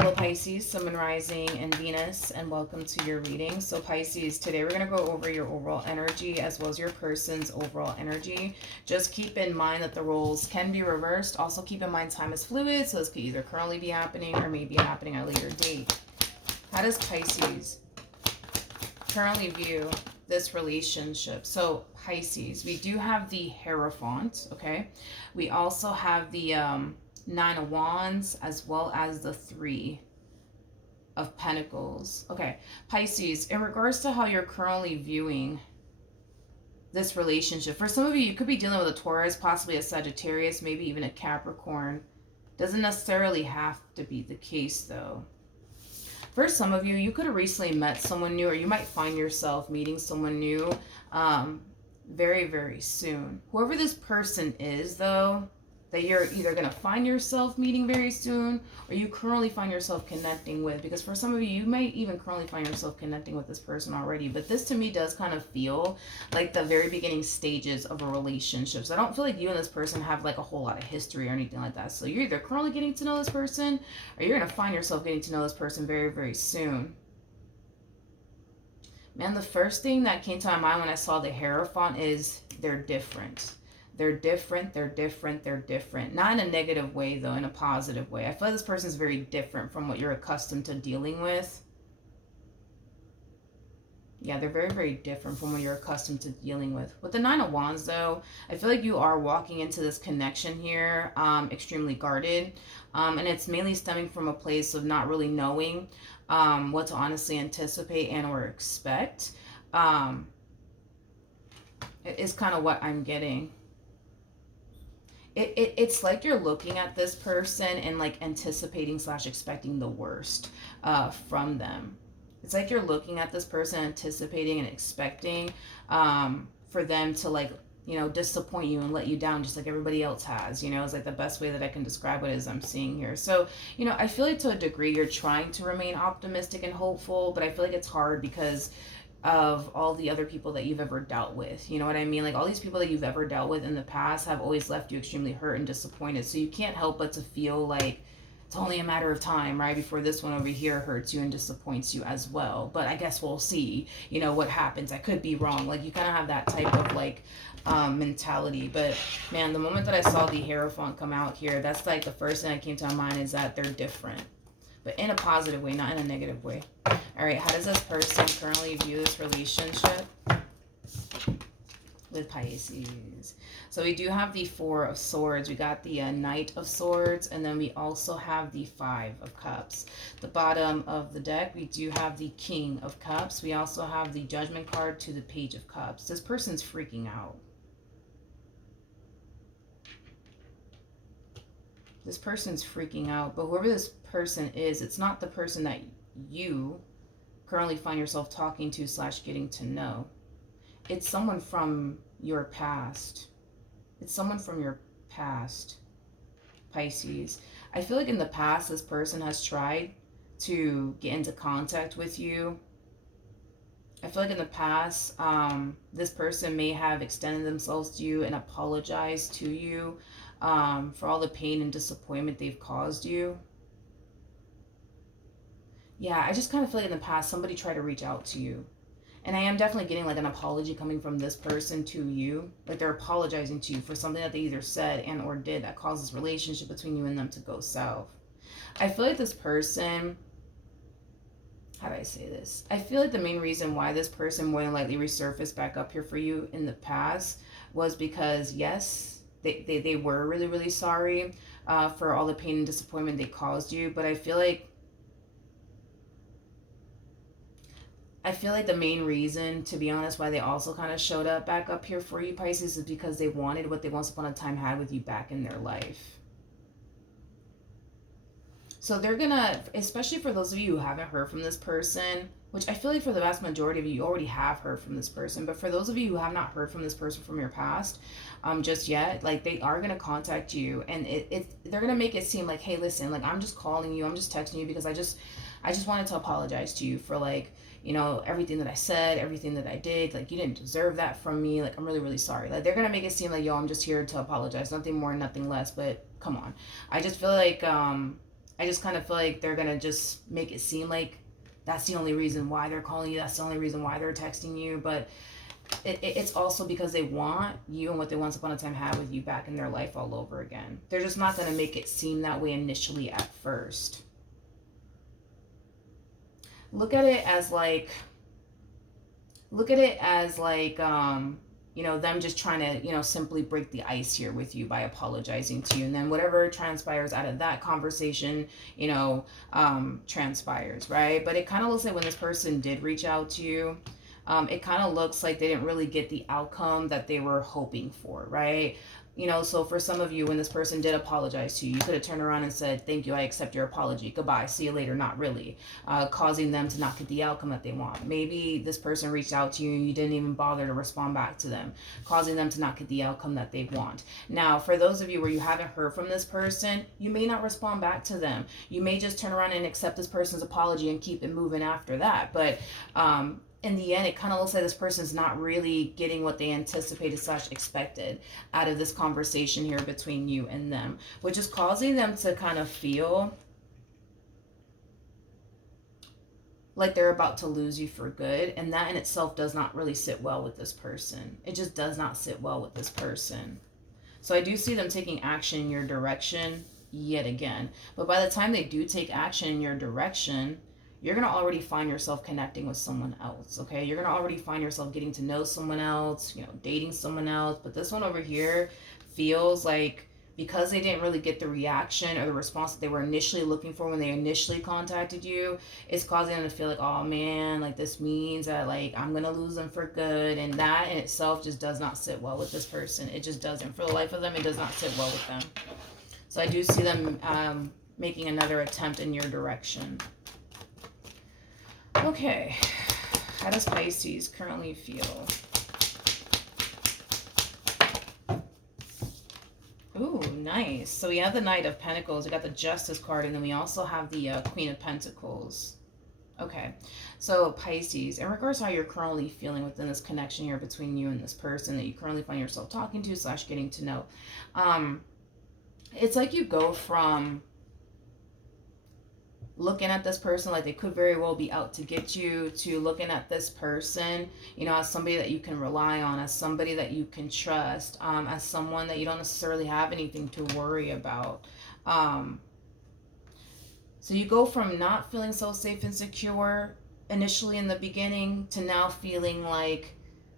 Hello Pisces, Sun, Moon, Rising, and Venus, and welcome to your reading. So Pisces, today we're going to go over your overall energy as well as your person's overall energy. Just keep in mind that the roles can be reversed. Also keep in mind time is fluid, so this could either currently be happening or maybe happening at a later date. How does Pisces currently view this relationship? So Pisces, we do have the Hierophant, okay? We also have the Nine of Wands as well as the Three of Pentacles. Okay, Pisces, in regards to how you're currently viewing this relationship, for some of you, you could be dealing with a Taurus, possibly a Sagittarius, maybe even a Capricorn. Doesn't necessarily have to be the case though. For some of you, you could have recently met someone new, or you might find yourself meeting someone new very, very soon. Whoever this person is though, that you're either going to find yourself meeting very soon or you currently find yourself connecting with, because for some of you, you might even currently find yourself connecting with this person already, but this to me does kind of feel like the very beginning stages of a relationship. So I don't feel like you and this person have like a whole lot of history or anything like that. So you're either currently getting to know this person or you're going to find yourself getting to know this person very, very soon. Man, the first thing that came to my mind when I saw the Hierophant is they're different. They're different, they're different, they're different. Not in a negative way, though, in a positive way. I feel like this person is very different from what you're accustomed to dealing with. Yeah, they're very, very different from what you're accustomed to dealing with. With the Nine of Wands, though, I feel like you are walking into this connection here extremely guarded. And it's mainly stemming from a place of not really knowing what to honestly anticipate and or expect. Is kind of what I'm getting. It's like you're looking at this person and like anticipating / expecting the worst from them. It's like you're looking at this person anticipating and expecting for them to like, you know, disappoint you and let you down just like everybody else has, you know. It's like the best way that I can describe it is I'm seeing here. So, you know, I feel like to a degree you're trying to remain optimistic and hopeful, but I feel like it's hard because of all the other people that you've ever dealt with. You know what I mean? Like all these people that you've ever dealt with in the past have always left you extremely hurt and disappointed. So you can't help but to feel like it's only a matter of time, right, before this one over here hurts you and disappoints you as well. But I guess we'll see, you know, what happens. I could be wrong. Like you kind of have that type of like mentality. But man, the moment that I saw the Hierophant come out here, that's like the first thing that came to my mind is that they're different. But in a positive way, not in a negative way. All right, how does this person currently view this relationship with Pisces? So we do have the Four of Swords. We got the Knight of Swords, and then we also have the Five of Cups. The bottom of the deck, we do have the King of Cups. We also have the Judgment card to the Page of Cups. This person's freaking out. This person's freaking out, but whoever this person is, it's not the person that you currently find yourself talking to / getting to know. It's someone from your past. It's someone from your past, Pisces. I feel like in the past, this person has tried to get into contact with you. I feel like in the past, this person may have extended themselves to you and apologized to you for all the pain and disappointment they've caused you. Yeah, I just kind of feel like in the past, somebody tried to reach out to you. And I am definitely getting like an apology coming from this person to you. Like they're apologizing to you for something that they either said and or did that caused this relationship between you and them to go south. I feel like this person, how do I say this? I feel like the main reason why this person more than likely resurfaced back up here for you in the past was because, yes, they were really, really sorry for all the pain and disappointment they caused you. But I feel like the main reason, to be honest, why they also kind of showed up back up here for you, Pisces, is because they wanted what they once upon a time had with you back in their life. So they're gonna, especially for those of you who haven't heard from this person, which I feel like for the vast majority of you, you already have heard from this person. But for those of you who have not heard from this person from your past just yet, like they are going to contact you. And they're going to make it seem like, hey, listen, like I'm just calling you. I'm just texting you because I just wanted to apologize to you for like, you know, everything that I said, everything that I did. Like you didn't deserve that from me. Like I'm really, really sorry. Like they're going to make it seem like, yo, I'm just here to apologize. Nothing more, nothing less. But come on. I just feel like I just kind of feel like they're going to just make it seem like that's the only reason why they're calling you. That's the only reason why they're texting you. But it's also because they want you and what they once upon a time had with you back in their life all over again. They're just not going to make it seem that way initially at first. Look at it as like, you know, them just trying to, you know, simply break the ice here with you by apologizing to you. And then whatever transpires out of that conversation, you know, transpires, right? But it kind of looks like when this person did reach out to you, it kind of looks like they didn't really get the outcome that they were hoping for, right? You know, so for some of you, when this person did apologize to you, you could have turned around and said, thank you, I accept your apology, goodbye, see you later, not really, causing them to not get the outcome that they want. Maybe this person reached out to you and you didn't even bother to respond back to them, causing them to not get the outcome that they want. Now, for those of you where you haven't heard from this person, you may not respond back to them. You may just turn around and accept this person's apology and keep it moving after that. But in the end, it kind of looks like this person's not really getting what they anticipated / expected out of this conversation here between you and them, which is causing them to kind of feel like they're about to lose you for good. And that in itself does not really sit well with this person. It just does not sit well with this person. So I do see them taking action in your direction yet again. But by the time they do take action in your direction, you're going to already find yourself connecting with someone else, okay? You're going to already find yourself getting to know someone else, you know, dating someone else. But this one over here feels like because they didn't really get the reaction or the response that they were initially looking for when they initially contacted you, it's causing them to feel like, oh man, like this means that like I'm going to lose them for good. And that in itself just does not sit well with this person. It just doesn't. For the life of them, it does not sit well with them. So I do see them making another attempt in your direction. Okay, how does Pisces currently feel? Ooh, nice. So we have the Knight of Pentacles, we got the Justice card, and then we also have the Queen of Pentacles. Okay, so Pisces, in regards to how you're currently feeling within this connection here between you and this person that you currently find yourself talking to / getting to know, it's like you go from looking at this person like they could very well be out to get you, to looking at this person, you know, as somebody that you can rely on, as somebody that you can trust, as someone that you don't necessarily have anything to worry about. So you go from not feeling so safe and secure initially in the beginning to now feeling like,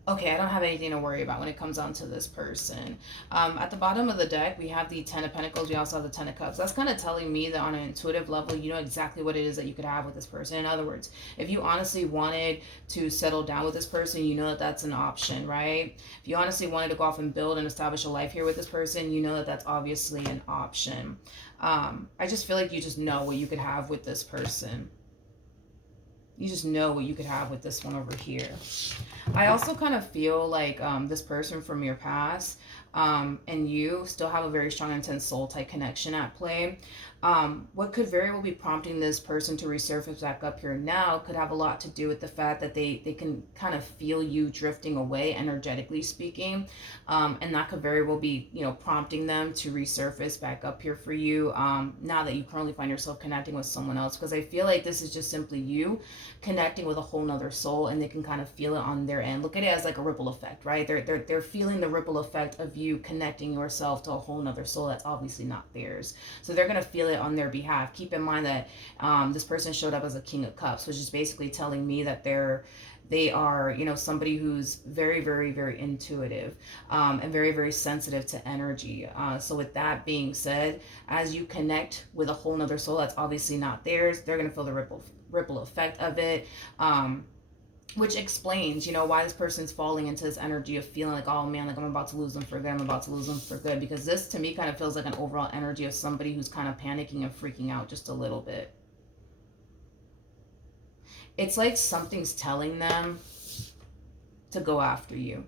okay, I don't have anything to worry about when it comes down to this person. At the bottom of the deck, we have the Ten of Pentacles. We also have the Ten of Cups. That's kind of telling me that on an intuitive level, you know exactly what it is that you could have with this person. In other words, if you honestly wanted to settle down with this person, you know that that's an option, right? If you honestly wanted to go off and build and establish a life here with this person, you know that that's obviously an option. I just feel like you just know what you could have with this person. You just know what you could have with this one over here. I also kind of feel like this person from your past and you still have a very strong, intense soul type connection at play. What could very well be prompting this person to resurface back up here now could have a lot to do with the fact that they can kind of feel you drifting away, energetically speaking. And that could very well be, you know, prompting them to resurface back up here for you now that you currently find yourself connecting with someone else. Because I feel like this is just simply you connecting with a whole nother soul, and they can kind of feel it on their end. Look at it as like a ripple effect, right? They're feeling the ripple effect of you connecting yourself to a whole nother soul that's obviously not theirs. So they're going to feel it on their behalf. Keep in mind that this person showed up as a King of Cups, which is basically telling me that they are, you know, somebody who's very, very, very intuitive and very, very sensitive to energy. So with that being said, as you connect with a whole nother soul that's obviously not theirs, they're going to feel the ripple effect of it. Which explains, you know, why this person's falling into this energy of feeling like, oh man, like I'm about to lose them for good. I'm about to lose them for good. Because this to me kind of feels like an overall energy of somebody who's kind of panicking and freaking out just a little bit. It's like something's telling them to go after you.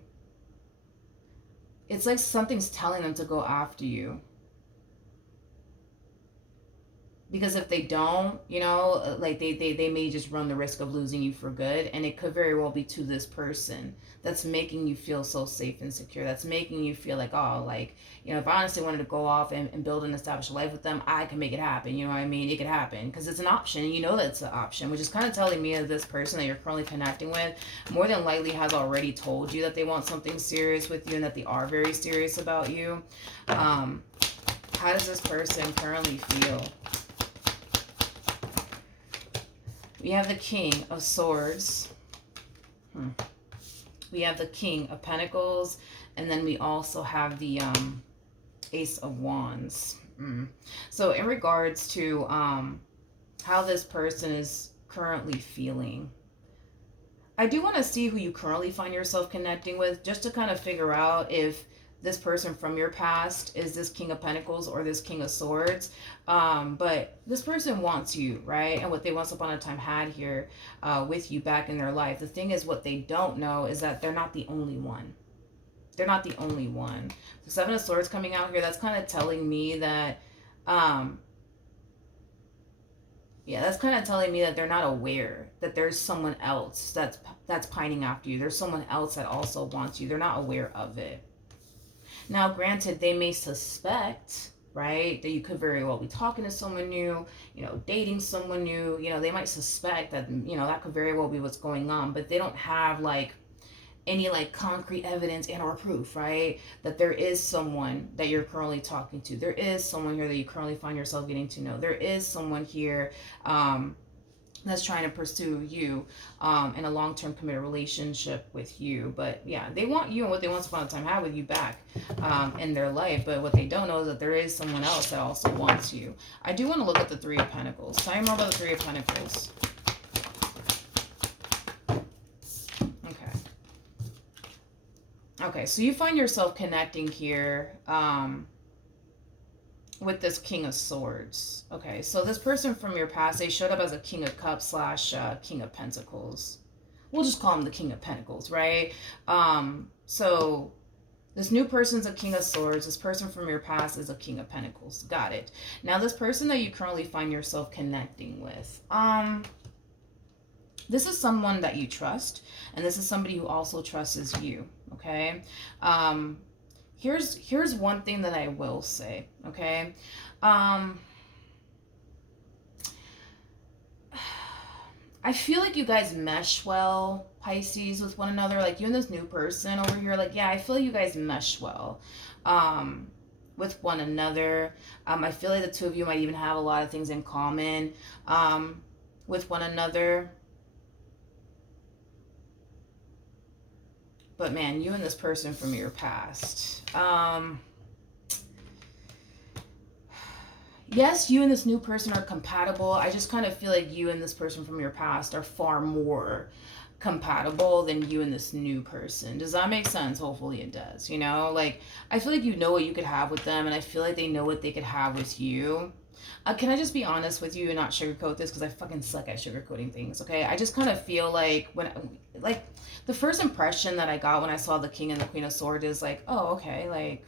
It's like something's telling them to go after you. Because if they don't, you know, like they may just run the risk of losing you for good. And it could very well be to this person that's making you feel so safe and secure. That's making you feel like, oh, like, you know, if I honestly wanted to go off and build and establish a life with them, I can make it happen. You know what I mean? It could happen because it's an option. You know that's an option, which is kind of telling me that this person that you're currently connecting with more than likely has already told you that they want something serious with you and that they are very serious about you. How does this person currently feel? We have the King of Swords. We have the King of Pentacles. And then we also have the Ace of Wands. So in regards to how this person is currently feeling, I do want to see who you currently find yourself connecting with, just to kind of figure out if this person from your past is this King of Pentacles or this King of Swords. But this person wants you, right? And what they once upon a time had here with you back in their life. The thing is, what they don't know is that they're not the only one. They're not the only one. The Seven of Swords coming out here, that's kind of telling me that, that's kind of telling me that they're not aware that there's someone else that's pining after you. There's someone else that also wants you. They're not aware of it. Now, granted, they may suspect, right, that you could very well be talking to someone new, you know, dating someone new. You know, they might suspect that, you know, that could very well be what's going on, but they don't have, like, any, like, concrete evidence and or proof, right, that there is someone that you're currently talking to. There is someone here that you currently find yourself getting to know. There is someone here that's trying to pursue you in a long-term committed relationship with you. But yeah, they want you and what they once upon a time had with you back in their life. But what they don't know is that there is someone else that also wants you. I do want to look at the Three of Pentacles. Tell me more about the Three of Pentacles. Okay, so you find yourself connecting here with this King of Swords. Okay, so this person from your past, they showed up as a King of Cups / King of Pentacles. We'll just call him the King of Pentacles, right? So this new person's a King of Swords. This person from your past is a King of Pentacles. Got it. Now, this person that you currently find yourself connecting with, this is someone that you trust, and this is somebody who also trusts you, okay? Here's one thing that I will say, okay? I feel like you guys mesh well, Pisces, with one another. Like, you and this new person over here, like, yeah, I feel like you guys mesh well with one another. I feel like the two of you might even have a lot of things in common with one another. But man, you and this person from your past. Yes, you and this new person are compatible. I just kind of feel like you and this person from your past are far more compatible than you and this new person. Does that make sense? Hopefully it does. You know, like, I feel like you know what you could have with them, and I feel like they know what they could have with you. Can I just be honest with you and not sugarcoat this? Because I fucking suck at sugarcoating things, okay? I just kind of feel like the first impression that I got when I saw the King and the Queen of Swords is like, oh, okay, like,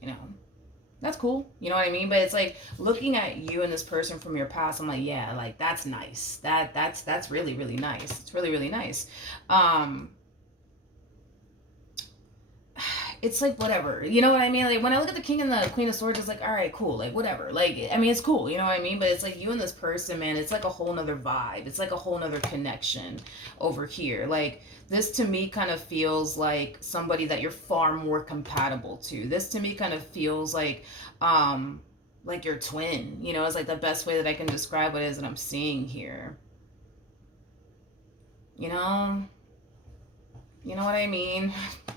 you know, that's cool. You know what I mean? But it's like, looking at you and this person from your past, I'm like, yeah, like, that's nice. That's really, really nice. It's really, really nice. It's like, whatever, you know what I mean? Like, when I look at the King and the Queen of Swords, it's like, all right, cool, like, whatever. Like, I mean, it's cool, you know what I mean? But it's like, you and this person, man, it's like a whole nother vibe. It's like a whole nother connection over here. Like, this to me kind of feels like somebody that you're far more compatible to. This to me kind of feels like your twin, you know? It's like the best way that I can describe what it is that I'm seeing here. You know? You know what I mean?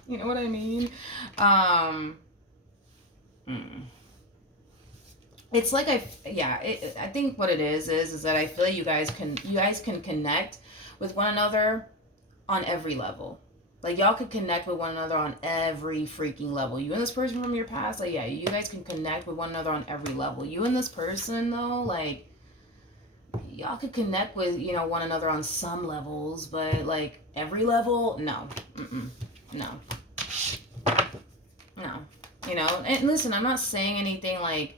You know what I mean? It's like I think what it is that I feel like you guys can connect with one another on every level. Like, y'all could connect with one another on every freaking level. You and this person from your past, like, yeah, you guys can connect with one another on every level. You and this person, though, like, y'all could connect with, you know, one another on some levels, but like every level, no. No. You know, and listen, I'm not saying anything like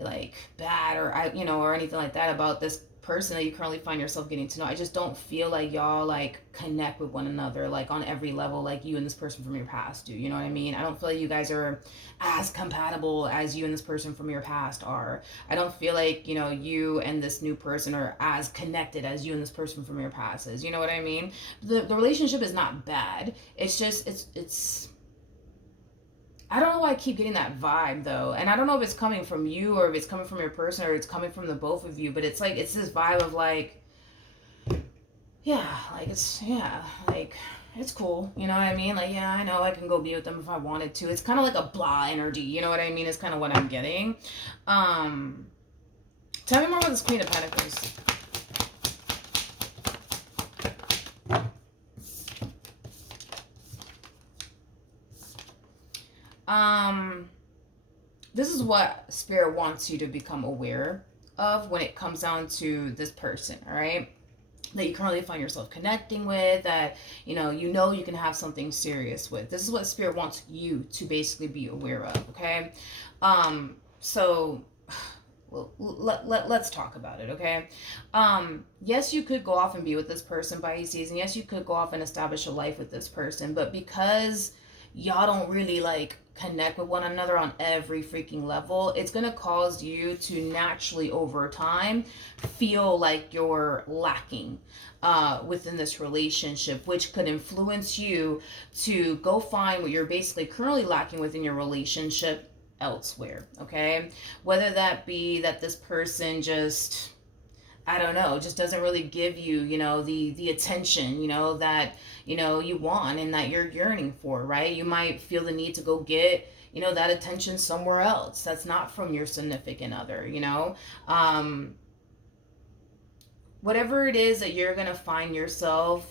like bad or or anything like that about this person that you currently find yourself getting to know. I just don't feel like y'all like connect with one another like on every level like you and this person from your past do. You know what I mean? I don't feel like you guys are as compatible as you and this person from your past are. I don't feel like, you and this new person are as connected as you and this person from your past is. You know what I mean? The relationship is not bad. It's just it's I don't know why I keep getting that vibe though. And I don't know if it's coming from you or if it's coming from your person or it's coming from the both of you, but it's like it's this vibe of like, yeah, like it's cool. You know what I mean? Like, yeah, I know I can go be with them if I wanted to. It's kind of like a blah energy, you know what I mean? It's kind of what I'm getting. Tell me more about this Queen of Pentacles. This is what Spirit wants you to become aware of when it comes down to this person, all right? That you currently find yourself connecting with, that you know you can have something serious with. This is what Spirit wants you to basically be aware of, okay? So let's talk about it, okay? Yes, you could go off and be with this person, Pisces, and yes, you could go off and establish a life with this person, but because y'all don't really like connect with one another on every freaking level, it's gonna cause you to naturally over time feel like you're lacking within this relationship, which could influence you to go find what you're basically currently lacking within your relationship elsewhere, okay? Whether that be that this person just, I don't know, just doesn't really give you, the attention, that, you want and that you're yearning for, right? You might feel the need to go get, that attention somewhere else that's not from your significant other, whatever it is that you're going to find yourself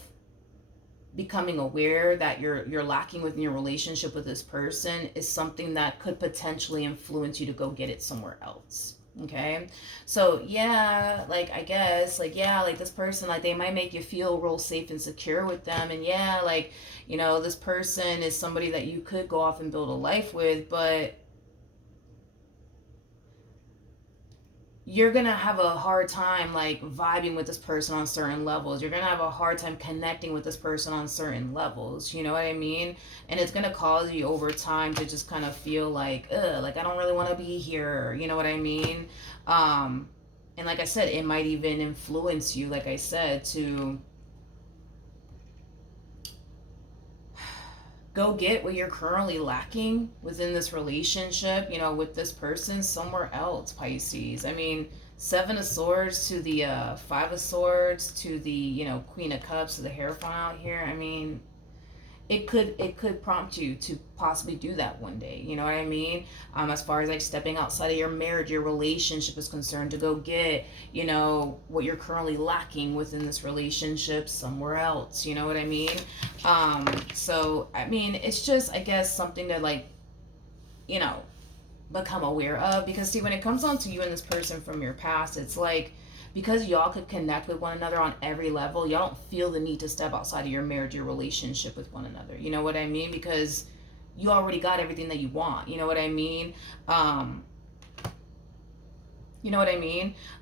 becoming aware that you're lacking within your relationship with this person is something that could potentially influence you to go get it somewhere else. Okay, so yeah, like I guess, like yeah, like this person, like they might make you feel real safe and secure with them, and yeah, like this person is somebody that you could go off and build a life with, but you're gonna have a hard time like vibing with this person on certain levels. You're gonna have a hard time connecting with this person on certain levels, you know what I mean? And it's gonna cause you over time to just kind of feel like, ugh, like I don't really want to be here, you know what I mean? And like I said, it might even influence you, like I said, to go get what you're currently lacking within this relationship, with this person somewhere else, Pisces. I mean, Seven of Swords to the Five of Swords to the, Queen of Cups to the Hierophant out here. I mean, it could prompt you to possibly do that one day, you know what I mean? As far as like stepping outside of your marriage, your relationship is concerned, to go get what you're currently lacking within this relationship somewhere else, you know what I mean? So I mean, it's just, I guess, something to like become aware of, because see, when it comes on to you and this person from your past, it's like, because y'all could connect with one another on every level, y'all don't feel the need to step outside of your marriage, your relationship with one another. You know what I mean? Because you already got everything that you want. You know what I mean?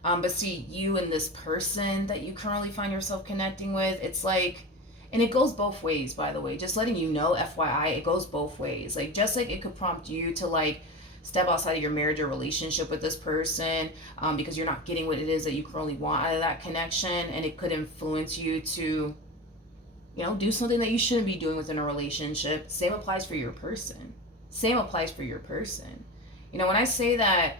But see, you and this person that you currently find yourself connecting with, it's like, and it goes both ways, by the way. Just letting you know, FYI, it goes both ways. Like, just like it could prompt you to like step outside of your marriage or relationship with this person, because you're not getting what it is that you currently want out of that connection, and it could influence you to do something that you shouldn't be doing within a relationship. Same applies for your person. When I say that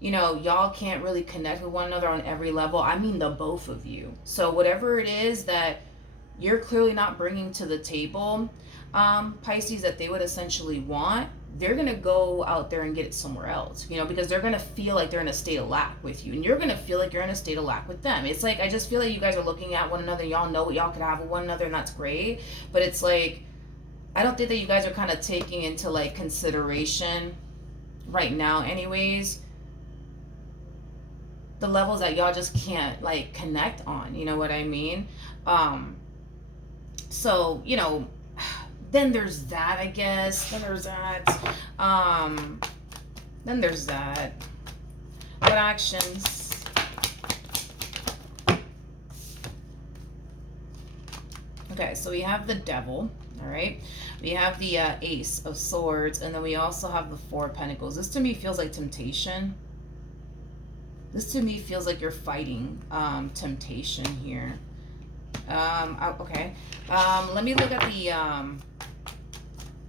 y'all can't really connect with one another on every level, I mean the both of you. So whatever it is that you're clearly not bringing to the table, Pisces, that they would essentially want, they're going to go out there and get it somewhere else, because they're going to feel like they're in a state of lack with you, and you're going to feel like you're in a state of lack with them. It's like, I just feel like you guys are looking at one another, y'all know what y'all could have with one another, and that's great, but it's like, I don't think that you guys are kind of taking into like consideration right now anyways, the levels that y'all just can't like connect on, you know what I mean? So, then there's that, I guess. Then there's that. What actions? Okay, so we have the Devil, all right? We have the Ace of Swords, and then we also have the Four of Pentacles. This to me feels like temptation. This to me feels like you're fighting temptation here. Okay. Let me look at the,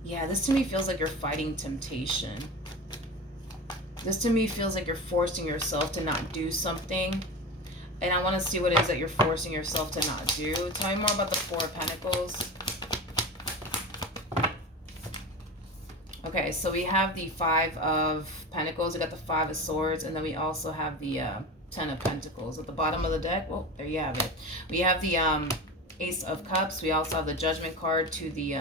yeah, this to me feels like you're fighting temptation. This to me feels like you're forcing yourself to not do something. And I want to see what it is that you're forcing yourself to not do. Tell me more about the Four of Pentacles. Okay, so we have the Five of Pentacles. We got the Five of Swords. And then we also have the Ten of Pentacles. At the bottom of the deck, well, there you have it. We have the Ace of Cups. We also have the Judgment card to the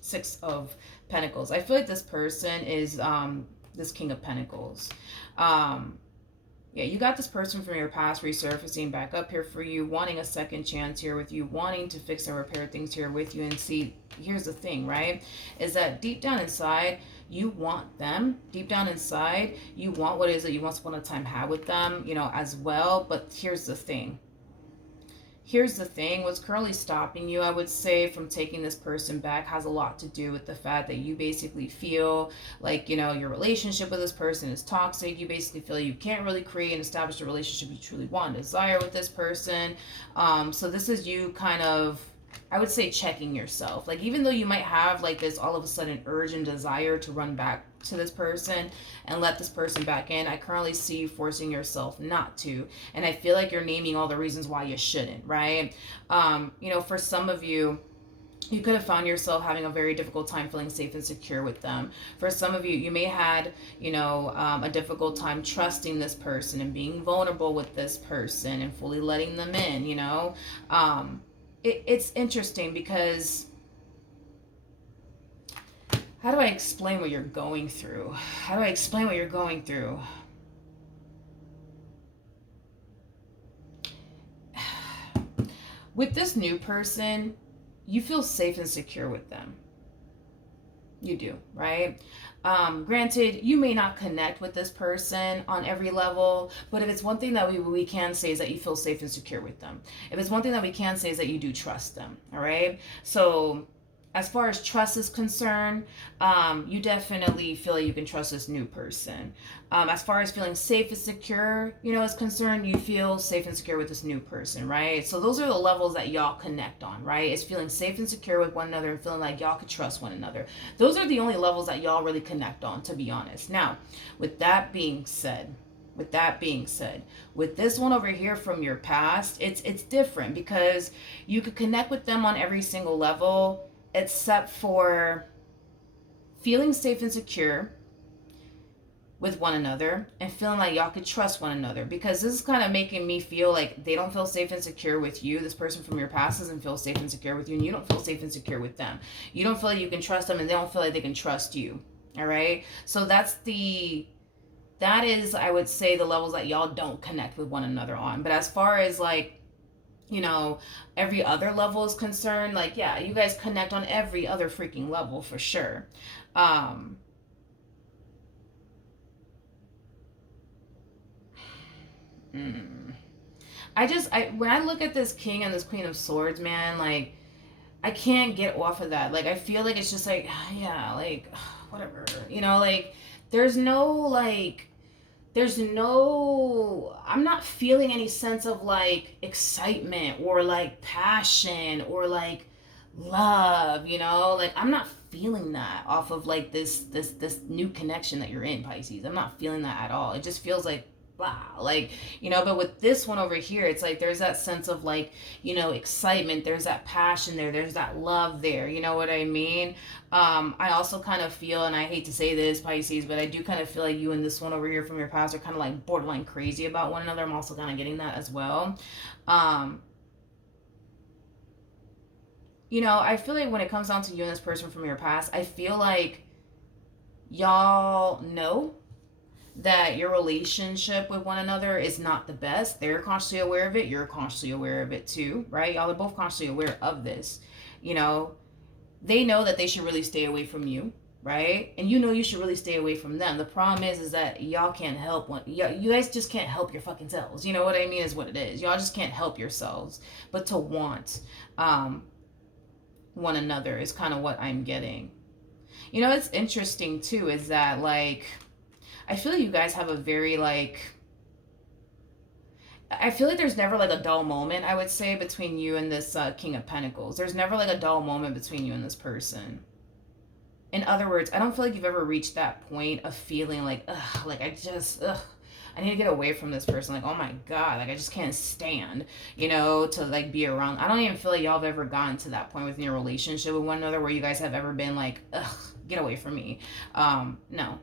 Six of Pentacles. I feel like this person is this King of Pentacles. Yeah, you got this person from your past resurfacing back up here for you, wanting a second chance here with you, wanting to fix and repair things here with you. And see, here's the thing, right? Is that deep down inside, you want them. Deep down inside, you want what it is that you once upon a time had with them, you know, as well. But here's the thing. Here's the thing, what's currently stopping you, I would say, from taking this person back has a lot to do with the fact that you basically feel like, you know, your relationship with this person is toxic. You basically feel like you can't really create and establish a relationship you truly want and desire with this person. So this is you kind of, I would say, checking yourself. Like, even though you might have like this all of a sudden urge and desire to run back to this person and let this person back in, I currently see you forcing yourself not to. And I feel like you're naming all the reasons why you shouldn't, right? You know, for some of you, you could have found yourself having a very difficult time feeling safe and secure with them. For some of you, you may have had, you know, a difficult time trusting this person and being vulnerable with this person and fully letting them in, you know. It's interesting because, how do I explain what you're going through? How do I explain what you're going through? With this new person, you feel safe and secure with them. You do, right? Granted, you may not connect with this person on every level, but if it's one thing that we can say is that you feel safe and secure with them. If it's one thing that we can say is that you do trust them, all right? So as far as trust is concerned, you definitely feel like you can trust this new person. As far as feeling safe and secure, you know, is concerned, you feel safe and secure with this new person, right? So those are the levels that y'all connect on, right? It's feeling safe and secure with one another and feeling like y'all could trust one another. Those are the only levels that y'all really connect on, to be honest. Now, with that being said, with this one over here from your past, it's different because you could connect with them on every single level, except for feeling safe and secure with one another and feeling like y'all could trust one another, because this is kind of making me feel like they don't feel safe and secure with you. This person from your past doesn't feel safe and secure with you, and you don't feel safe and secure with them. You don't feel like you can trust them, and they don't feel like they can trust you. All right, so that is, I would say, the levels that y'all don't connect with one another on. But as far as like, you know, every other level is concerned, like, yeah, you guys connect on every other freaking level for sure. When I look at this King and this Queen of Swords, man, like, I can't get off of that. Like, I feel like it's just like, yeah, like, whatever, you know, like, I'm not feeling any sense of like excitement or like passion or like love, you know, like I'm not feeling that off of like this new connection that you're in, Pisces. I'm not feeling that at all. It just feels like blah, like, you know. But with this one over here, it's like there's that sense of like, you know, excitement, there's that passion there's that love there, you know what I mean? I also kind of feel, and I hate to say this, Pisces, but I do kind of feel like you and this one over here from your past are kind of like borderline crazy about one another. I'm also kind of getting that as well. You know, I feel like when it comes down to you and this person from your past, I feel like y'all know that your relationship with one another is not the best. They're consciously aware of it. You're consciously aware of it too, right? Y'all are both consciously aware of this. You know, they know that they should really stay away from you. right? And you know you should really stay away from them. The problem is that y'all can't help you guys just can't help your fucking selves. You know what I mean? Is what it is. Y'all just can't help yourselves, but to want one another is kind of what I'm getting. You know, it's interesting too is that like I feel like you guys have a very like I feel like there's never like a dull moment, I would say, between you and this King of Pentacles. There's never like a dull moment between you and this person. In other words, I don't feel like you've ever reached that point of feeling like, ugh, like I need to get away from this person. Like, oh my God, like I just can't stand, you know, to like be around. I don't even feel like y'all have ever gotten to that point within your relationship with one another where you guys have ever been like, ugh, get away from me. No.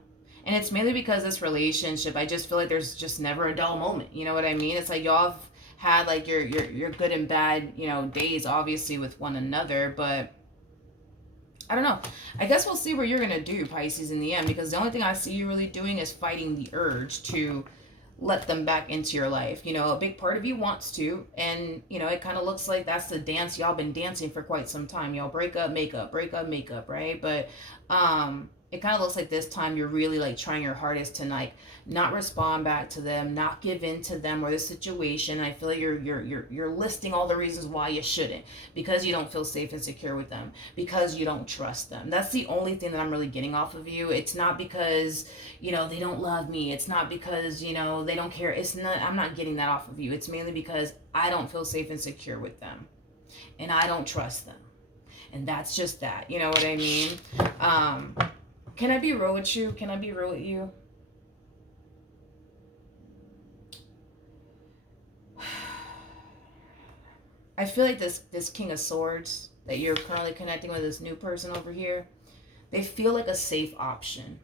And it's mainly because this relationship, I just feel like there's just never a dull moment. You know what I mean? It's like y'all have had like your good and bad, you know, days obviously with one another, but I don't know. I guess we'll see what you're going to do, Pisces, in the end, because the only thing I see you really doing is fighting the urge to let them back into your life. You know, a big part of you wants to, and, you know, it kind of looks like that's the dance y'all been dancing for quite some time. Y'all break up, make up, right? But it kind of looks like this time you're really like trying your hardest to like not respond back to them, not give in to them or the situation. I feel like you're listing all the reasons why you shouldn't, because you don't feel safe and secure with them, because you don't trust them. That's the only thing that I'm really getting off of you. It's not because, you know, they don't love me. It's not because, you know, they don't care. It's not, I'm not getting that off of you. It's mainly because I don't feel safe and secure with them, and I don't trust them. And that's just that. You know what I mean? Can I be real with you? Can I be real with you? I feel like this King of Swords that you're currently connecting with, this new person over here, they feel like a safe option.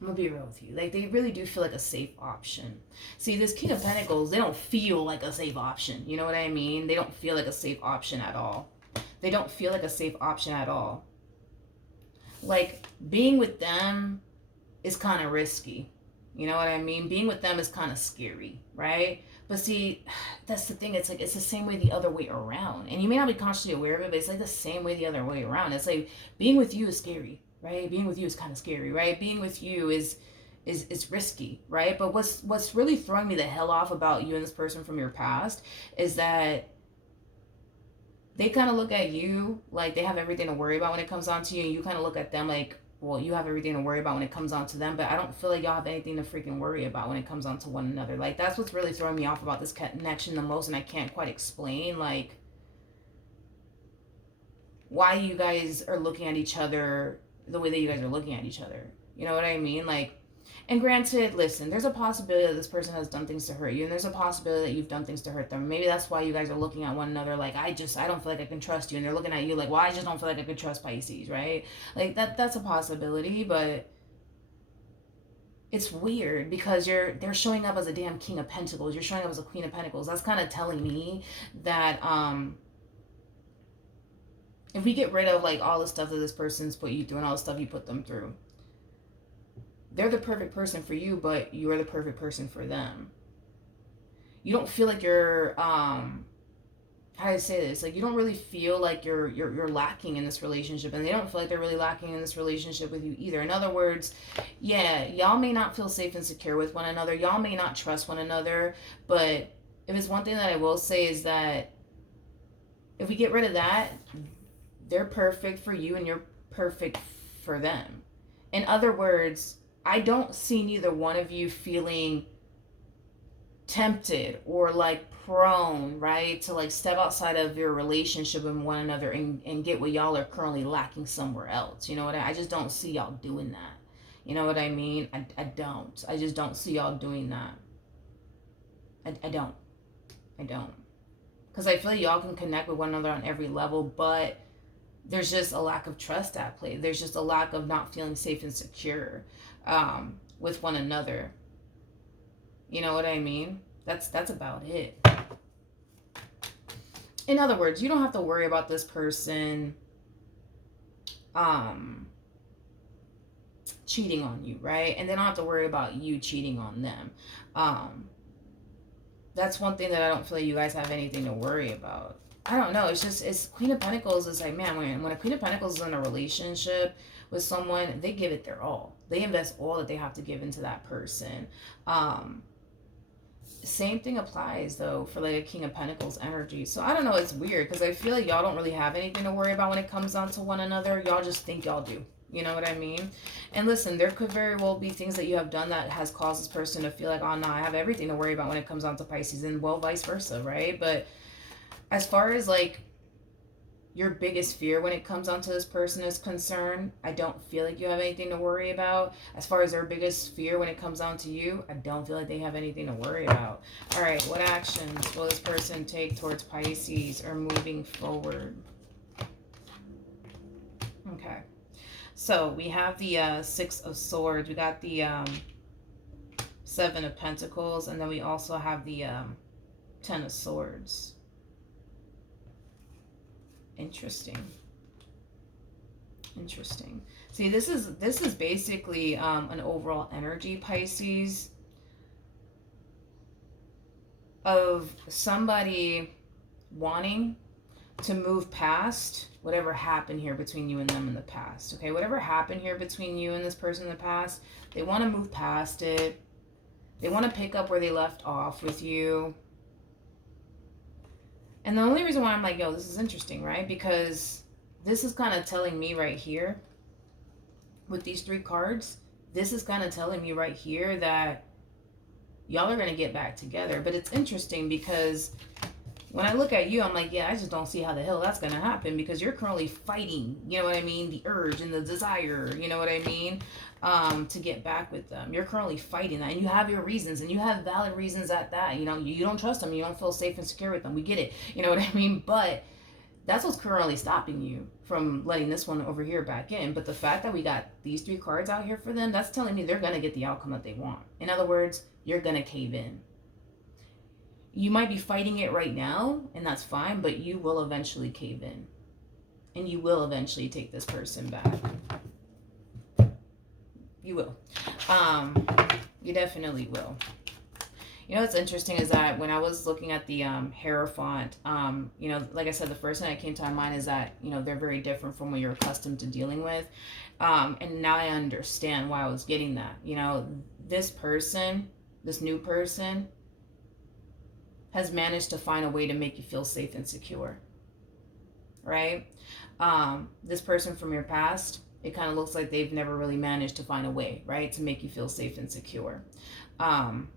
I'm gonna be real with you. Like, they really do feel like a safe option. See, this King of Pentacles, they don't feel like a safe option. You know what I mean? They don't feel like a safe option at all. They don't feel like a safe option at all. Like, being with them is kind of risky. You know what I mean? Being with them is kind of scary, right? But see, that's the thing. It's like, it's the same way the other way around. And you may not be consciously aware of it, but it's like the same way the other way around. It's like, being with you is scary, right? Being with you is kind of scary, right? Being with you is risky, right? But what's really throwing me the hell off about you and this person from your past is that they kind of look at you like they have everything to worry about when it comes on to you, and you kind of look at them like, well, you have everything to worry about when it comes on to them, but I don't feel like y'all have anything to freaking worry about when it comes on to one another. Like, that's what's really throwing me off about this connection the most, and I can't quite explain, like, why you guys are looking at each other the way that you guys are looking at each other. You know what I mean? Like, and granted, listen, there's a possibility that this person has done things to hurt you, and there's a possibility that you've done things to hurt them. Maybe that's why you guys are looking at one another like, I don't feel like I can trust you, and they're looking at you like, well, I just don't feel like I can trust Pisces, right? Like, that's a possibility, but it's weird because they're showing up as a damn King of Pentacles. You're showing up as a Queen of Pentacles. That's kind of telling me that if we get rid of like all the stuff that this person's put you through and all the stuff you put them through, they're the perfect person for you, but you're the perfect person for them. You don't feel like you're how do I say this? Like, you don't really feel like you're lacking in this relationship, and they don't feel like they're really lacking in this relationship with you either. In other words, yeah, y'all may not feel safe and secure with one another. Y'all may not trust one another, but if it's one thing that I will say is that if we get rid of that, they're perfect for you and you're perfect for them. In other words, I don't see neither one of you feeling tempted or like prone, right, to like step outside of your relationship with one another and get what y'all are currently lacking somewhere else. You know what I just don't see y'all doing that. You know what I mean? I don't. I just don't see y'all doing that. I don't. Because I feel like y'all can connect with one another on every level, but there's just a lack of trust at play. There's just a lack of not feeling safe and secure with one another. You know what I mean? That's about it. In other words, you don't have to worry about this person cheating on you, right? And they don't have to worry about you cheating on them. That's one thing that I don't feel like you guys have anything to worry about. I don't know. It's Queen of Pentacles is like, man, when a Queen of Pentacles is in a relationship with someone, they give it their all. They invest all that they have to give into that person. Same thing applies though for like a King of Pentacles energy. So I don't know, it's weird because I feel like y'all don't really have anything to worry about when it comes down to one another. Y'all just think y'all do. You know what I mean? And listen, there could very well be things that you have done that has caused this person to feel like, oh no, I have everything to worry about when it comes down to Pisces, and well, vice versa, right? But as far as like your biggest fear when it comes down to this person is concerned, I don't feel like you have anything to worry about. As far as their biggest fear when it comes down to you, I don't feel like they have anything to worry about. All right, what actions will this person take towards Pisces or moving forward? Okay, so we have the Six of Swords. We got the Seven of Pentacles, and then we also have the Ten of Swords. Interesting. Interesting. See, this is basically an overall energy, Pisces, of somebody wanting to move past whatever happened here between you and them in the past. Okay, whatever happened here between you and this person in the past, they want to move past it. They want to pick up where they left off with you. And the only reason why I'm like, yo, this is interesting, right? Because this is kind of telling me right here with these three cards, this is kind of telling me right here that y'all are going to get back together. But it's interesting because when I look at you, I'm like, yeah, I just don't see how the hell that's going to happen because you're currently fighting, you know what I mean? The urge and the desire, you know what I mean? To get back with them. You're currently fighting that, and you have your reasons, and you have valid reasons at that. You know, you don't trust them. You don't feel safe and secure with them. We get it. You know what I mean? But that's what's currently stopping you from letting this one over here back in. But the fact that we got these three cards out here for them, that's telling me they're going to get the outcome that they want. In other words, you're going to cave in. You might be fighting it right now, and that's fine, but you will eventually cave in. And you will eventually take this person back. You will. You definitely will. You know what's interesting is that when I was looking at the Hierophant, you know, like I said, the first thing that came to my mind is that, you know, they're very different from what you're accustomed to dealing with. And now I understand why I was getting that. You know, this person, this new person, has managed to find a way to make you feel safe and secure. Right? This person from your past, it kind of looks like they've never really managed to find a way, right, to make you feel safe and secure. And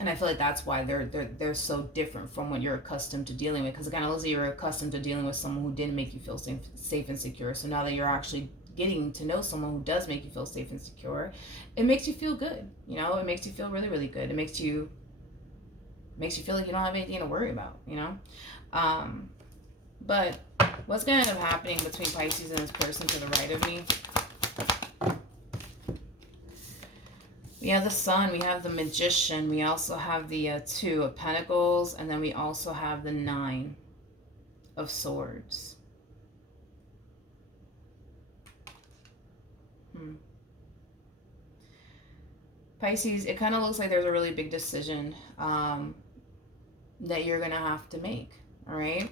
I feel like that's why they're so different from what you're accustomed to dealing with. Because it kind of looks like you're accustomed to dealing with someone who didn't make you feel safe and secure. So now that you're actually getting to know someone who does make you feel safe and secure, it makes you feel good. You know, it makes you feel really, really good. It makes you feel like you don't have anything to worry about, you know? But what's going to end up happening between Pisces and this person to the right of me? We have the Sun, we have the Magician, we also have the Two of Pentacles, and then we also have the Nine of Swords. Pisces, it kind of looks like there's a really big decision that you're going to have to make, all right?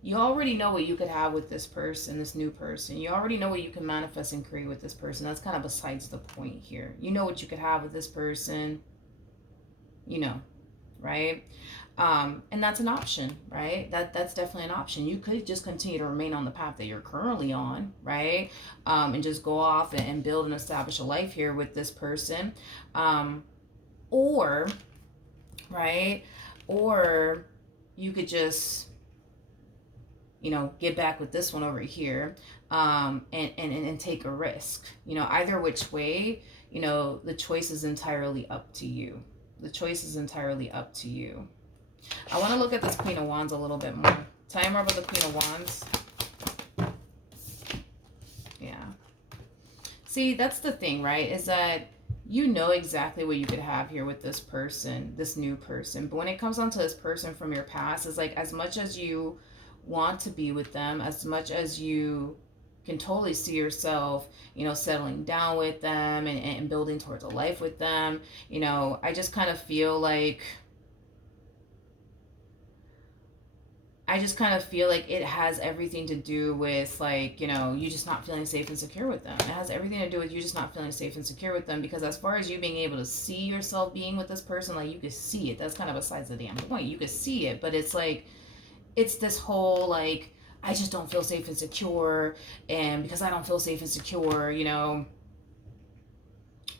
You already know what you could have with this person, this new person. You already know what you can manifest and create with this person. That's kind of besides the point here. You know what you could have with this person, you know, right? And that's an option, right? That's definitely an option. You could just continue to remain on the path that you're currently on, right? And just go off and build and establish a life here with this person. Or, right? Or you could just, you know, get back with this one over here, and take a risk. You know, either which way, you know, the choice is entirely up to you. The choice is entirely up to you. I want to look at this Queen of Wands a little bit more. Tell me more about the Queen of Wands. Yeah. See, that's the thing, right? Is that you know exactly what you could have here with this person, this new person. But when it comes down to this person from your past, it's like as much as you want to be with them, as much as you can totally see yourself, you know, settling down with them and building towards a life with them, you know, I just kind of feel like I just kind of feel like it has everything to do with, like, you know, you just not feeling safe and secure with them. It has everything to do with you just not feeling safe and secure with them, because as far as you being able to see yourself being with this person, like, you could see it. That's kind of besides the damn point. You could see it, but it's like, it's this whole, like, I just don't feel safe and secure, and because I don't feel safe and secure, you know,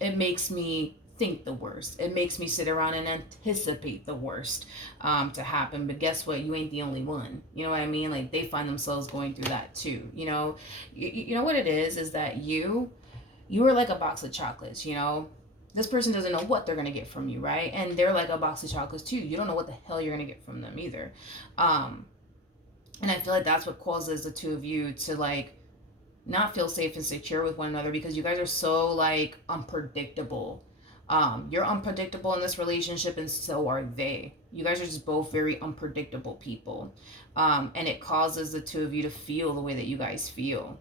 it makes me think the worst. It makes me sit around and anticipate the worst to happen. But guess what? You ain't the only one. You know what I mean? Like, they find themselves going through that too. You know, you know what it is that you are like a box of chocolates. You know, this person doesn't know what they're gonna get from you, right? And they're like a box of chocolates too. You don't know what the hell you're gonna get from them either. And I feel like that's what causes the two of you to, like, not feel safe and secure with one another, because you guys are so, like, unpredictable. You're unpredictable in this relationship, and so are they. You guys are just both very unpredictable people. And it causes the two of you to feel the way that you guys feel.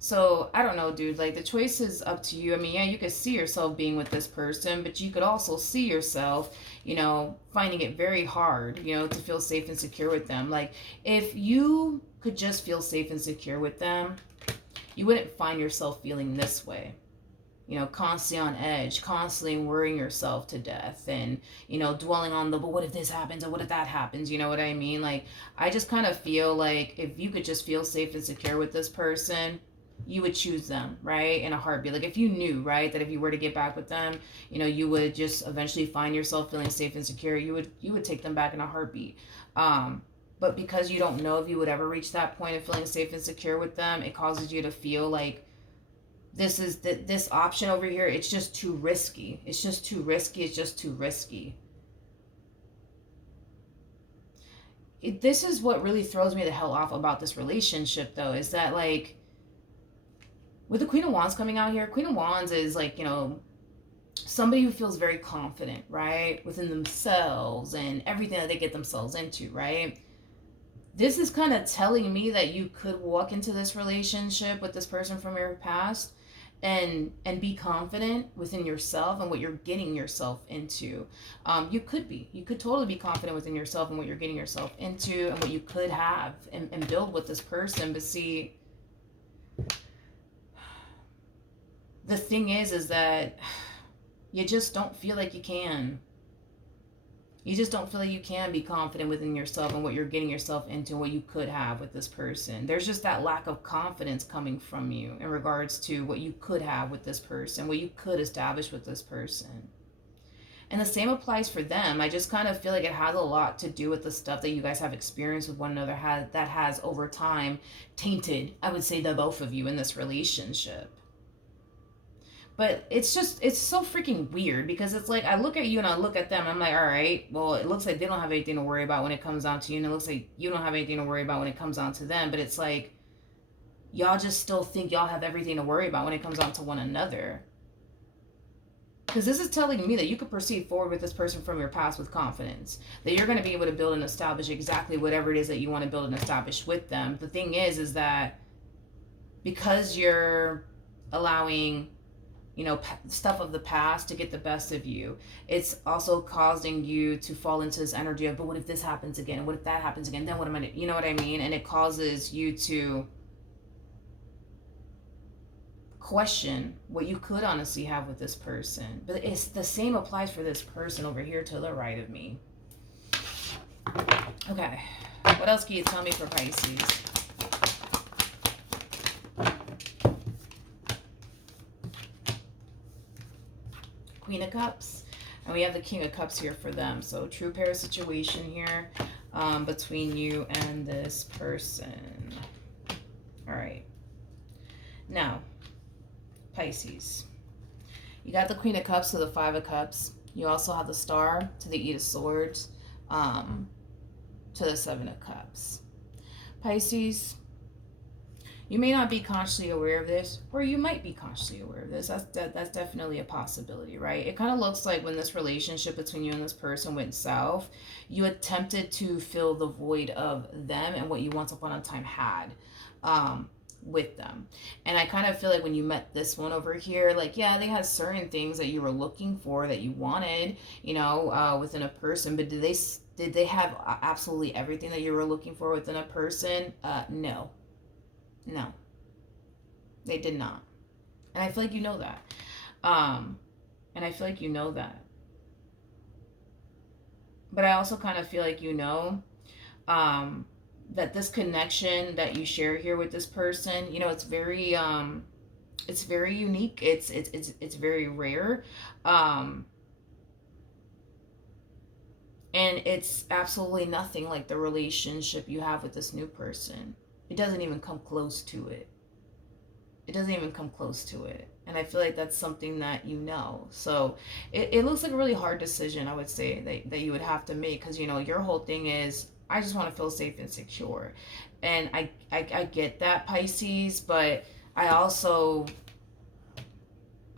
So, I don't know, dude. Like, the choice is up to you. I mean, yeah, you could see yourself being with this person, but you could also see yourself, you know, finding it very hard, you know, to feel safe and secure with them. Like, if you could just feel safe and secure with them, you wouldn't find yourself feeling this way. You know, constantly on edge, constantly worrying yourself to death, and, you know, dwelling on the, but what if this happens, or what if that happens? You know what I mean? Like, I just kind of feel like if you could just feel safe and secure with this person, you would choose them, right? In a heartbeat. Like, if you knew, right, that if you were to get back with them, you know, you would just eventually find yourself feeling safe and secure, you would take them back in a heartbeat. But because you don't know if you would ever reach that point of feeling safe and secure with them, it causes you to feel like this option over here, it's just too risky. It's just too risky. It's just too risky. This is what really throws me the hell off about this relationship, though, is that, like, with the Queen of Wands coming out here, Queen of Wands is, like, you know, somebody who feels very confident, right, within themselves and everything that they get themselves into, right? This is kind of telling me that you could walk into this relationship with this person from your past and be confident within yourself and what you're getting yourself into. You could totally be confident within yourself and what you're getting yourself into and what you could have and build with this person. But see, the thing is that you just don't feel like you can. You just don't feel like you can be confident within yourself and what you're getting yourself into and what you could have with this person. There's just that lack of confidence coming from you in regards to what you could have with this person, what you could establish with this person. And the same applies for them. I just kind of feel like it has a lot to do with the stuff that you guys have experienced with one another that has over time tainted, I would say, the both of you in this relationship. But it's so freaking weird, because it's like, I look at you and I look at them and I'm like, all right, well, it looks like they don't have anything to worry about when it comes down to you, and it looks like you don't have anything to worry about when it comes down to them. But it's like, y'all just still think y'all have everything to worry about when it comes down to one another. Because this is telling me that you could proceed forward with this person from your past with confidence, that you're going to be able to build and establish exactly whatever it is that you want to build and establish with them. The thing is that because you're allowing, you know, stuff of the past to get the best of you, it's also causing you to fall into this energy of, but what if this happens again? What if that happens again? Then what am I, you know what I mean? And it causes you to question what you could honestly have with this person. But it's the same applies for this person over here to the right of me. Okay, what else can you tell me for Pisces? Queen of Cups, and we have the King of Cups here for them. So true pair situation here between you and this person. All right, now Pisces, you got the Queen of Cups to the Five of Cups. You also have the Star to the Eight of Swords to the Seven of Cups. Pisces, you may not be consciously aware of this, or you might be consciously aware of this. That's definitely a possibility, right? It kind of looks like when this relationship between you and this person went south, you attempted to fill the void of them and what you once upon a time had. with them. And I kind of feel like when you met this one over here, like, yeah, they had certain things that you were looking for, that you wanted, within a person, but did they have absolutely everything that you were looking for within a person? No. No, they did not. And I feel like you know that. Um, and I feel like you know that. But I also kind of feel like um, that this connection that you share here with this person, it's very unique. It's very rare. Um, and it's absolutely nothing like the relationship you have with this new person. It doesn't even come close to it. It doesn't even come close to it. And I feel like that's something that So it looks like a really hard decision, I would say, that you would have to make, because your whole thing is, I just want to feel safe and secure. And I get that, Pisces, but I also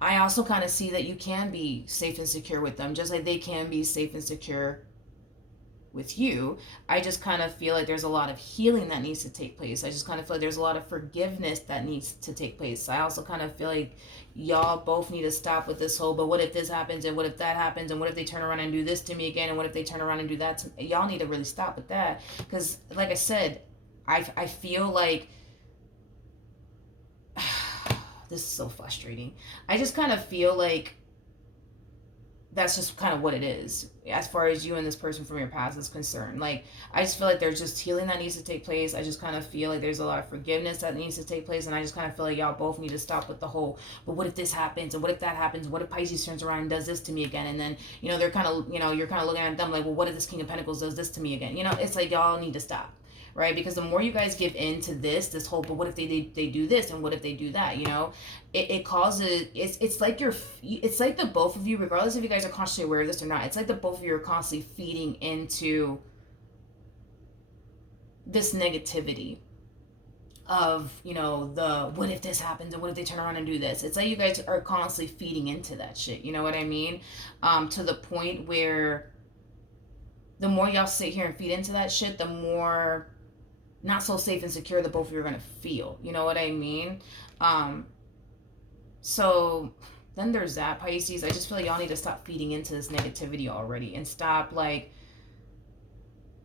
kind of see that you can be safe and secure with them, just like they can be safe and secure with you. I just kind of feel like there's a lot of healing that needs to take place. I just kind of feel like there's a lot of forgiveness that needs to take place. I also kind of feel like y'all both need to stop with this whole, but what if this happens, and what if that happens, and what if they turn around and do this to me again, and what if they turn around and do that to me? Y'all need to really stop with that, because like I said, I feel like this is so frustrating. I just kind of feel like that's just kind of what it is as far as you and this person from your past is concerned. Like, I just feel like there's just healing that needs to take place. I just kind of feel like there's a lot of forgiveness that needs to take place, and I just kind of feel like y'all both need to stop with the whole, but what if this happens, and what if that happens, what if Pisces turns around and does this to me again, and then they're kind of you're kind of looking at them like, well, what if this King of Pentacles does this to me again? It's like y'all need to stop, right? Because the more you guys give into this whole, but what if they do this, and what if they do that, it causes, it's like it's like the both of you, regardless if you guys are consciously aware of this or not, it's like the both of you are constantly feeding into this negativity of the what if this happens, and what if they turn around and do this. It's like you guys are constantly feeding into that shit, you know what I mean? To the point where the more y'all sit here and feed into that shit, the more not so safe and secure the both of you are gonna feel. You know what I mean? So then there's that, Pisces. I just feel like y'all need to stop feeding into this negativity already, and stop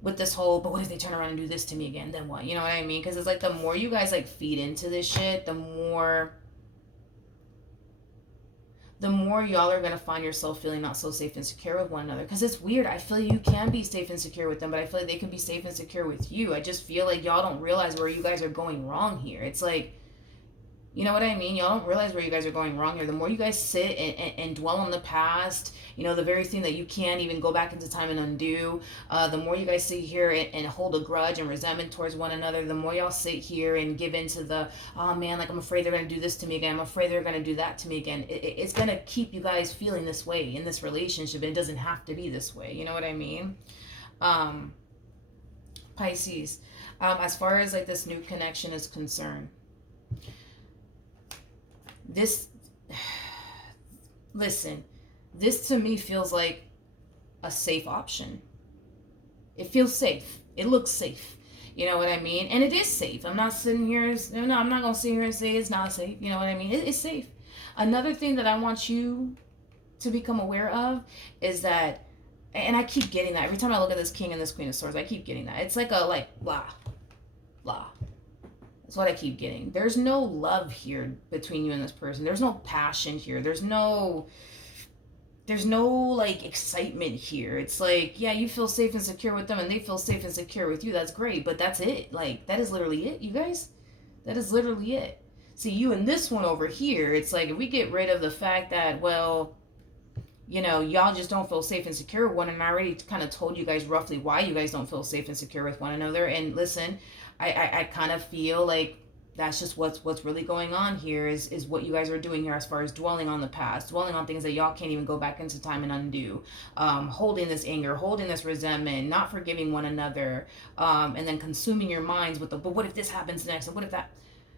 with this whole, but what if they turn around and do this to me again? Then what? You know what I mean? Because it's like the more you guys feed into this shit, the more y'all are going to find yourself feeling not so safe and secure with one another. Because it's weird. I feel like you can be safe and secure with them, but I feel like they can be safe and secure with you. I just feel like y'all don't realize where you guys are going wrong here. It's like, you know what I mean? Y'all don't realize where you guys are going wrong here. The more you guys sit and dwell on the past, the very thing that you can't even go back into time and undo, the more you guys sit here and hold a grudge and resentment towards one another, the more y'all sit here and give into the, oh man, like, I'm afraid they're going to do this to me again. I'm afraid they're going to do that to me again. It's going to keep you guys feeling this way in this relationship. It doesn't have to be this way. You know what I mean? Pisces, as far as this new connection is concerned, listen, this to me feels like a safe option. It feels safe. It looks safe. You know what I mean? And it is safe. I'm not sitting here, no, I'm not going to sit here and say it's not safe. You know what I mean? It's safe. Another thing that I want you to become aware of is that, and I keep getting that every time I look at this King and this Queen of Swords, I keep getting that. It's like blah, blah. That's what I keep getting. There's no love here between you and this person. There's no passion here. There's no excitement here. It's like, yeah, you feel safe and secure with them, and they feel safe and secure with you. That's great, but that's it. That is literally it, you guys. That is literally it. See, you and this one over here, it's like, if we get rid of the fact that, well, y'all just don't feel safe and secure with one, and I already kind of told you guys roughly why you guys don't feel safe and secure with one another. And listen, I kind of feel like that's just what's really going on here is what you guys are doing here, as far as dwelling on the past, dwelling on things that y'all can't even go back into time and undo, holding this anger, holding this resentment, not forgiving one another, and then consuming your minds with but what if this happens next, and what if that.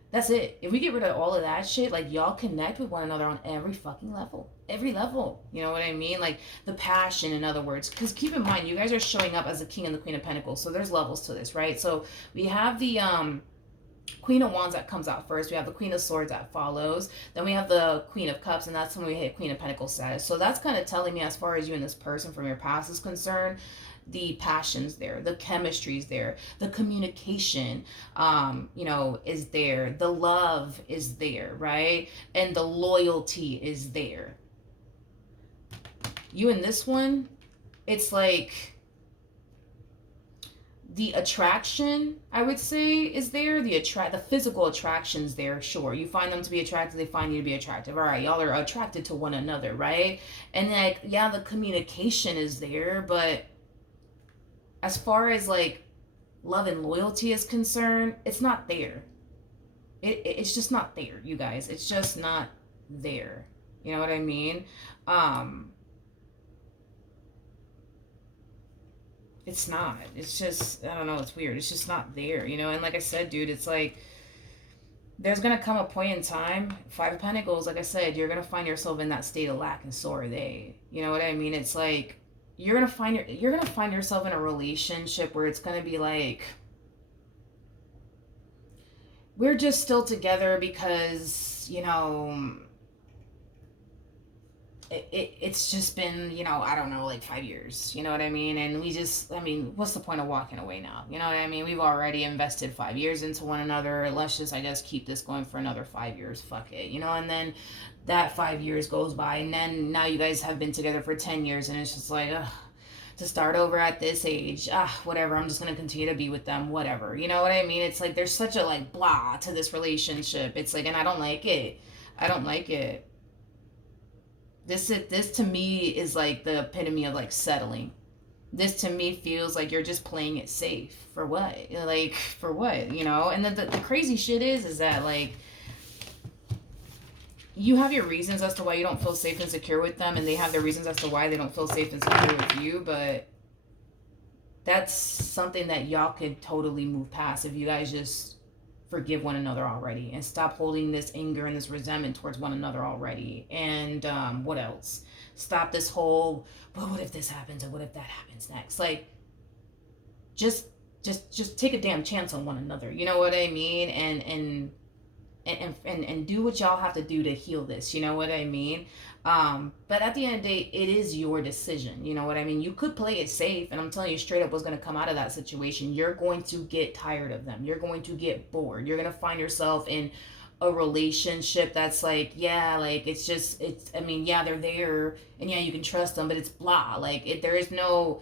That's it. If we get rid of all of that shit, y'all connect with one another on every fucking level. Every level. You know what I mean? The passion, in other words. Because keep in mind, you guys are showing up as the King and the Queen of Pentacles. So there's levels to this, right? So we have the Queen of Wands that comes out first. We have the Queen of Swords that follows. Then we have the Queen of Cups, and that's when we hit Queen of Pentacles status. So that's kind of telling me, as far as you and this person from your past is concerned, the passion's there, the chemistry's there, the communication, is there, the love is there, right? And the loyalty is there. You and this one, it's like the attraction, I would say, is there. The physical attraction's there. Sure, you find them to be attractive, they find you to be attractive. All right, y'all are attracted to one another, right? And like, yeah, the communication is there, but as far as like love and loyalty is concerned, it's not there. It's just not there, you guys. It's just not there. You know what I mean? It's not. It's just, I don't know, it's weird. It's just not there, And like I said, dude, it's like there's going to come a point in time, Five of Pentacles, like I said, you're going to find yourself in that state of lack, and so are they. You know what I mean? It's like you're going to find yourself in a relationship where it's going to be like, we're just still together because, it's just been, I don't know, like 5 years, you know what I mean? And what's the point of walking away now? You know what I mean? We've already invested 5 years into one another. Let's just, I guess, keep this going for another 5 years. Fuck it, And then that 5 years goes by, and then now you guys have been together for 10 years, and it's just like, ugh, to start over at this age, whatever, I'm just going to continue to be with them, whatever. You know what I mean? It's like there's such a like blah to this relationship. It's like, and I don't like it. I don't like it. This to me is like the epitome of like settling. This to me feels like you're just playing it safe. For what? Like, for what? And then the crazy shit is that like you have your reasons as to why you don't feel safe and secure with them, and they have their reasons as to why they don't feel safe and secure with you, but that's something that y'all could totally move past if you guys just forgive one another already and stop holding this anger and this resentment towards one another already. And what else? Stop this whole, but what if this happens, or what if that happens next? Like, just take a damn chance on one another. You know what I mean? And do what y'all have to do to heal this. You know what I mean? But at the end of the day, it is your decision. You know what I mean? You could play it safe, and I'm telling you straight up what's going to come out of that situation. You're going to get tired of them. You're going to get bored. You're going to find yourself in a relationship that's like, yeah, like yeah, they're there, and yeah, you can trust them, but it's blah. Like, there is no.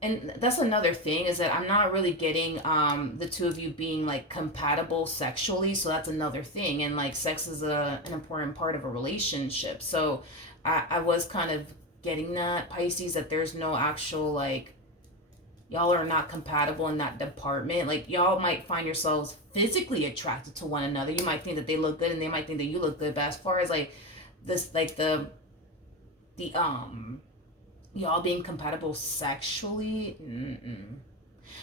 And that's another thing, is that I'm not really getting the two of you being like compatible sexually. So that's another thing. And like sex is an important part of a relationship. So I was kind of getting that, Pisces, that there's no actual like, y'all are not compatible in that department. Like, y'all might find yourselves physically attracted to one another. You might think that they look good, and they might think that you look good. But as far as like this, like the y'all being compatible sexually,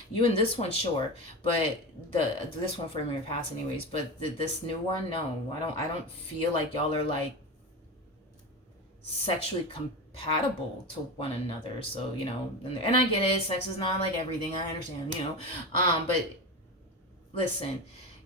you and this one, sure, but this one from your past anyways, but this new one, no, I don't feel like y'all are like sexually compatible to one another. So and I get it, sex is not like everything, I understand, but listen,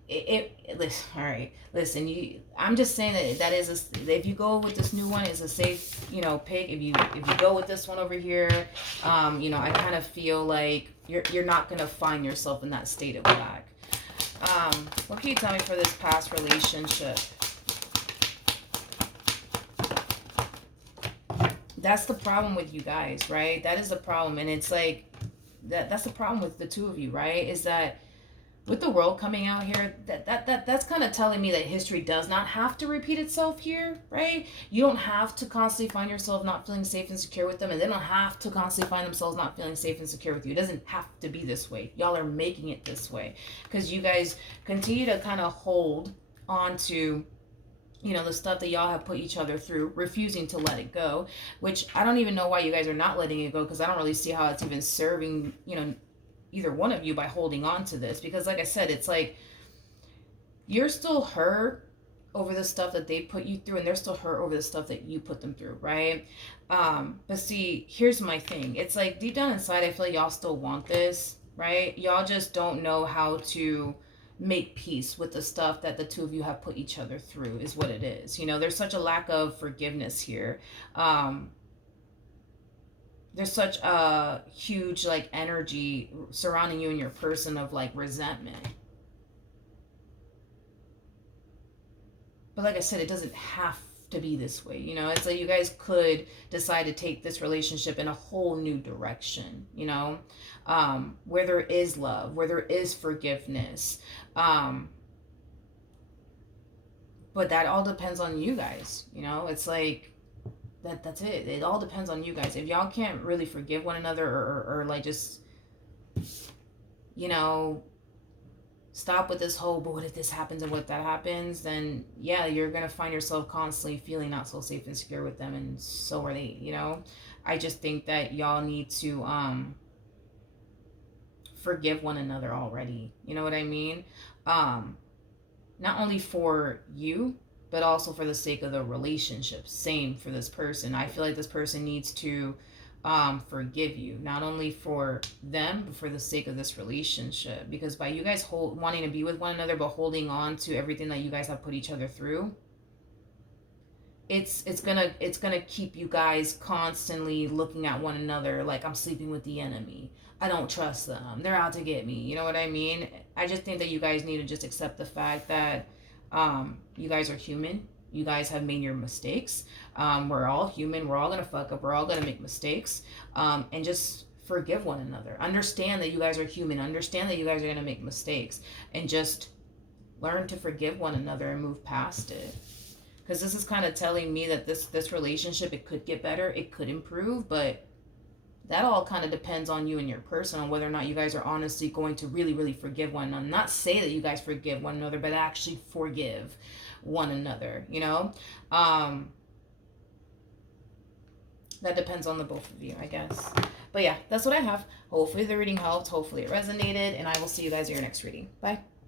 listen, all right, listen, I'm just saying that is if you go with this new one, it's a safe pick. If you go with this one over here, I kind of feel like you're not gonna find yourself in that state of lack. What can you tell me for this past relationship? That's the problem with you guys, right? That is the problem. And it's like that's the problem with the two of you, right? Is that with the world coming out here, that's kind of telling me that history does not have to repeat itself here, right? You don't have to constantly find yourself not feeling safe and secure with them, and they don't have to constantly find themselves not feeling safe and secure with you. It doesn't have to be this way. Y'all are making it this way because you guys continue to kind of hold on to the stuff that y'all have put each other through, refusing to let it go, which I don't even know why you guys are not letting it go, because I don't really see how it's even serving, either one of you by holding on to this. Because like I said, it's like you're still hurt over the stuff that they put you through, and they're still hurt over the stuff that you put them through, right? But see, here's my thing. It's like deep down inside, I feel like y'all still want this, right? Y'all just don't know how to make peace with the stuff that the two of you have put each other through, is what it is. You know, there's such a lack of forgiveness here. There's such a huge like energy surrounding you and your person of like resentment. But like I said, it doesn't have to be this way. You know, it's like you guys could decide to take this relationship in a whole new direction, you know, where there is love, where there is forgiveness. But that all depends on you guys, you know. It's like that's it. It all depends on you guys. If y'all can't really forgive one another, or like just, you know, stop with this whole, but what if this happens and what that happens, then yeah, you're gonna find yourself constantly feeling not so safe and secure with them, and so are they, you know. I just think that y'all need to forgive one another already, you know what I mean. Not only for you, but also for the sake of the relationship. Same for this person. I feel like this person needs to forgive you, not only for them, but for the sake of this relationship. Because by you guys wanting to be with one another, but holding on to everything that you guys have put each other through, it's gonna keep you guys constantly looking at one another like, I'm sleeping with the enemy, I don't trust them, they're out to get me, you know what I mean. I just think that you guys need to just accept the fact that you guys are human. You guys have made your mistakes. We're all human. We're all gonna fuck up. We're all gonna make mistakes. And just forgive one another. Understand that you guys are human. Understand that you guys are gonna make mistakes, and just learn to forgive one another and move past it. Because this is kind of telling me that this relationship, it could get better, it could improve, but that all kind of depends on you and your person, on whether or not you guys are honestly going to really, really forgive one another. Not say that you guys forgive one another, but actually forgive one another, you know. That depends on the both of you, I guess. But yeah, that's what I have. Hopefully the reading helped. Hopefully it resonated, and I will see you guys in your next reading. Bye.